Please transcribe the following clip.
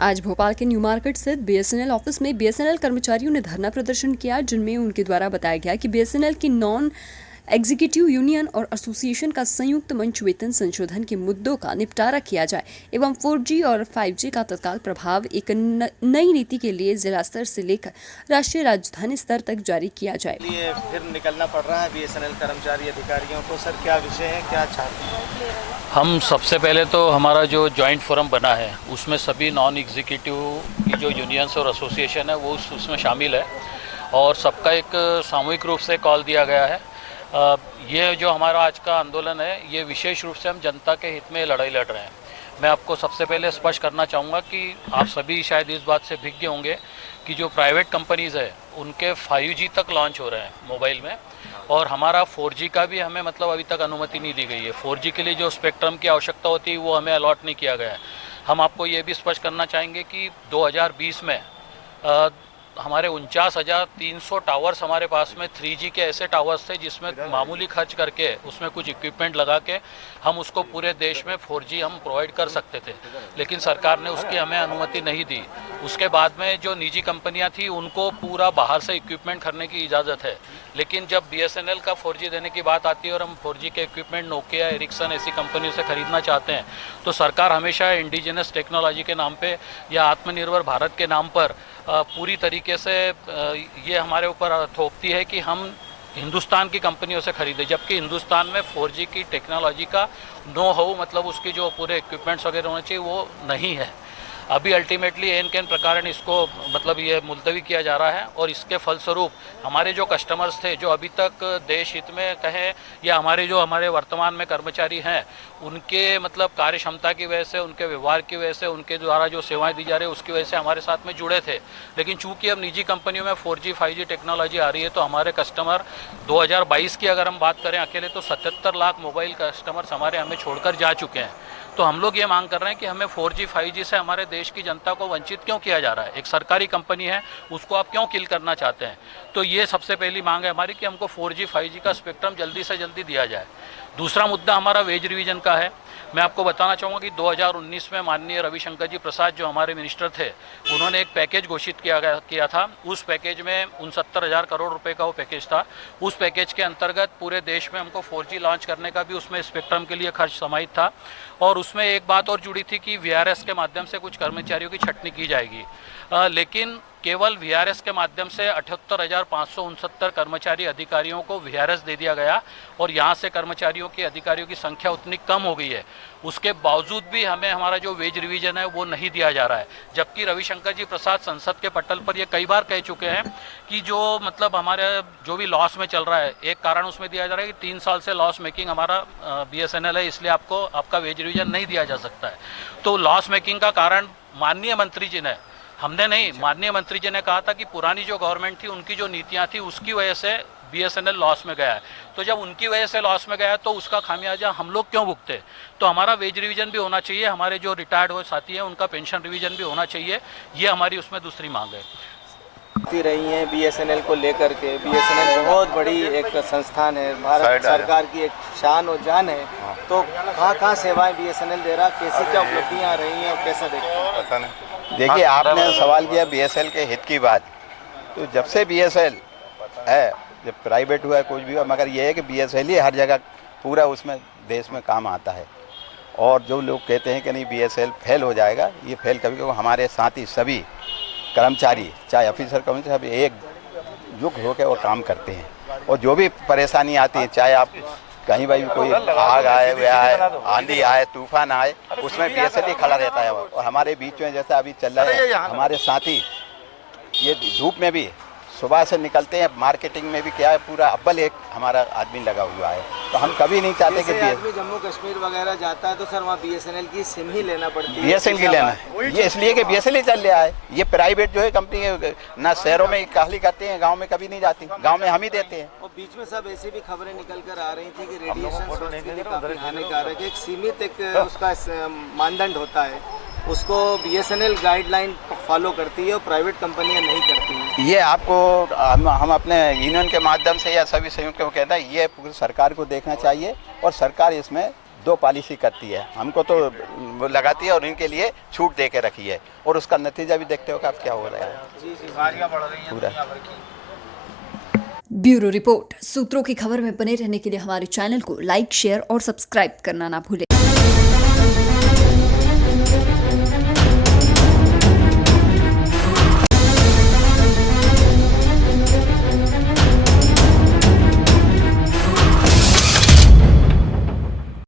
आज भोपाल के new market स्थित बीएसएनएल ऑफिस में बीएसएनएल कर्मचारियों ने धरना प्रदर्शन किया, जिनमें उनके द्वारा बताया गया कि बीएसएनएल की नॉन एग्जीक्यूटिव यूनियन और एसोसिएशन का संयुक्त मंच वेतन संशोधन के मुद्दों का निपटारा किया जाए एवं 4G और 5G का तत्काल प्रभाव एक नई नीति के लिए जिला स्तर से लेकर राष्ट्रीय राजधानी स्तर तक जारी किया जाए। फिर निकलना पड़ रहा है बीएसएनएल कर्मचारी अधिकारियों को। सर, क्या विषय है, क्या चाहते हैं? हम सबसे पहले तो हमारा जो जॉइंट फोरम बना है उसमें सभी नॉन एग्जीक्यूटिव की जो यूनियंस और एसोसिएशन है वो उसमें शामिल है और सबका एक सामूहिक रूप से कॉल दिया गया है। ये जो हमारा आज का आंदोलन है ये विशेष रूप से हम जनता के हित में लड़ाई लड़ रहे हैं। मैं आपको सबसे पहले स्पष्ट करना चाहूँगा कि आप सभी शायद इस बात से भिज्ञ होंगे कि जो प्राइवेट कंपनीज़ है उनके 5G तक लॉन्च हो रहे हैं मोबाइल में और हमारा 4G का भी हमें मतलब अभी तक अनुमति नहीं दी गई है। 4G के लिए जो स्पेक्ट्रम की आवश्यकता होती है वो हमें अलॉट नहीं किया गया है। हम आपको ये भी स्पष्ट करना चाहेंगे कि 2020 में हमारे 49,300 टावर्स हमारे पास में 3G के ऐसे टावर्स थे जिसमें मामूली खर्च करके उसमें कुछ इक्विपमेंट लगा के हम उसको पूरे देश में 4G हम प्रोवाइड कर सकते थे, लेकिन सरकार ने उसकी हमें अनुमति नहीं दी। उसके बाद में जो निजी कंपनियां थी उनको पूरा बाहर से इक्विपमेंट खरीदने की इजाज़त है, लेकिन जब BSNL का 4G देने की बात आती है और हम 4G के इक्विपमेंट नोकिया, एरिक्सन ऐसी कंपनियों से खरीदना चाहते हैं तो सरकार हमेशा इंडिजिनस टेक्नोलॉजी के नाम पे या आत्मनिर्भर भारत के नाम पर पूरी तरीके से ये हमारे ऊपर थोपती है कि हम हिंदुस्तान की कंपनियों से खरीदें, जबकि हिंदुस्तान में 4G की टेक्नोलॉजी का नो हाउ मतलब उसकी जो पूरे इक्विपमेंट्स वगैरह होने चाहिए वो नहीं है। अभी अल्टीमेटली एन कैन प्रकार इसको मतलब ये मुलतवी किया जा रहा है और इसके फलस्वरूप हमारे जो कस्टमर्स थे जो अभी तक देश हित में कहें या हमारे वर्तमान में कर्मचारी हैं उनके मतलब कार्य क्षमता की वजह से, उनके व्यवहार की वजह से, उनके द्वारा जो सेवाएं दी जा रही है उसकी वजह से हमारे साथ में जुड़े थे, लेकिन चूंकि अब निजी कंपनियों में 4G 5G टेक्नोलॉजी आ रही है तो हमारे कस्टमर 2022 की अगर हम बात करें अकेले तो 77 लाख मोबाइल कस्टमर्स हमारे हमें छोड़कर जा चुके हैं। तो हम लोग ये मांग कर रहे हैं कि हमें 4G 5G से हमारे देश की जनता को वंचित क्यों किया जा रहा है। एक सरकारी कंपनी है उसको आप क्यों किल करना चाहते हैं। तो ये सबसे पहली मांग है हमारी कि हमको 4G 5G का स्पेक्ट्रम जल्दी से जल्दी दिया जाए। दूसरा मुद्दा हमारा वेज रिवीजन का है। मैं आपको बताना चाहूँगा कि 2019 में माननीय रविशंकर जी प्रसाद जो हमारे मिनिस्टर थे उन्होंने एक पैकेज घोषित किया था। उस पैकेज में 69,000 करोड़ रुपए का वो पैकेज था। उस पैकेज के अंतर्गत पूरे देश में हमको 4G लॉन्च करने का भी उसमें स्पेक्ट्रम के लिए खर्च समाहित था और उसमें एक बात और जुड़ी थी कि VRS के माध्यम से कुछ कर्मचारियों की छंटनी की जाएगी, लेकिन केवल VRS के माध्यम से 78,569 कर्मचारी अधिकारियों को VRS दे दिया गया और यहाँ से कर्मचारियों की अधिकारियों की संख्या उतनी कम हो गई है। उसके बावजूद भी हमें हमारा जो वेज रिवीजन है वो नहीं दिया जा रहा है, जबकि रविशंकर जी प्रसाद संसद के पटल पर ये कई बार कह चुके हैं कि जो मतलब हमारे जो भी लॉस में चल रहा है, एक कारण उसमें दिया जा रहा है कि 3 साल से लॉस मेकिंग हमारा BSNL है, इसलिए आपको आपका वेज रिवीजन नहीं दिया जा सकता है। तो लॉस मेकिंग का कारण माननीय मंत्री जी ने, हमने नहीं, माननीय मंत्री जी ने कहा था कि पुरानी जो गवर्नमेंट थी उनकी जो नीतियां थी उसकी वजह से BSNL लॉस में गया है। तो जब उनकी वजह से लॉस में गया है तो उसका खामियाजा हम लोग क्यों भुगते। तो हमारा वेज रिवीजन भी होना चाहिए, हमारे जो रिटायर्ड हुए साथी हैं उनका पेंशन रिवीजन भी होना चाहिए, ये हमारी उसमें दूसरी मांग है। रही हैं BSNL को लेकर के। BSNL बहुत बड़ी एक संस्थान है, भारत सरकार की एक शान और जान है। तो कहाँ सेवाएं BSNL दे रहा, कैसी क्या उपलब्धियाँ रही हैं और कैसा देखते हैं? देखिए, आपने सवाल किया BSNL के हित की बात, तो जब से BSNL है, जब प्राइवेट हुआ कुछ भी हुआ, मगर ये है कि BSNL ही हर जगह पूरा उसमें देश में काम आता है। और जो लोग कहते हैं कि नहीं BSNL फेल हो जाएगा, ये फेल कभी कभी हमारे साथी सभी कर्मचारी चाहे ऑफिसर कर्मचारी सब एकजुट होकर वो काम करते हैं और जो भी परेशानी आती है, चाहे आप कहीं भाई कोई आग आए, आंधी आए, तूफान आए, उसमें BSNL ही खड़ा रहता है। और हमारे बीच में जैसा अभी चल रहा है, हमारे साथी ये धूप में भी सुबह से निकलते हैं, मार्केटिंग में भी क्या है पूरा अव्वल एक हमारा आदमी लगा हुआ है। तो हम कभी नहीं चाहते कि आदमी जम्मू कश्मीर वगैरह जाता है तो सर वहाँ BSNL की सिम ही लेना पड़ती है। BSNL की लेना है, ये इसलिए कि BSNL ही चल रहा है। ये प्राइवेट जो है कंपनी ना शहरों में खाली करते हैं, गाँव में कभी नहीं जाती, गाँव में हम ही देते हैं। और बीच में सब ऐसी भी खबरें निकल कर आ रही थी कि रेडिएशन काफी हानिकारक है, एक सीमित एक उसका मानदंड होता है, उसको BSNL गाइडलाइन फॉलो करती है और प्राइवेट कंपनियां नहीं करती हैं। ये आपको हम अपने यूनियन के माध्यम से या सभी संयुक्त को कहता है, ये पूरी सरकार को देखना चाहिए और सरकार इसमें दो पॉलिसी करती है, हमको तो वो लगाती है और इनके लिए छूट दे के रखी है, और उसका नतीजा भी देखते हो कि अब क्या हो रहा है। पूरा ब्यूरो रिपोर्ट। सूत्रों की खबर में बने रहने के लिए हमारे चैनल को लाइक, शेयर और सब्सक्राइब करना ना भूलें।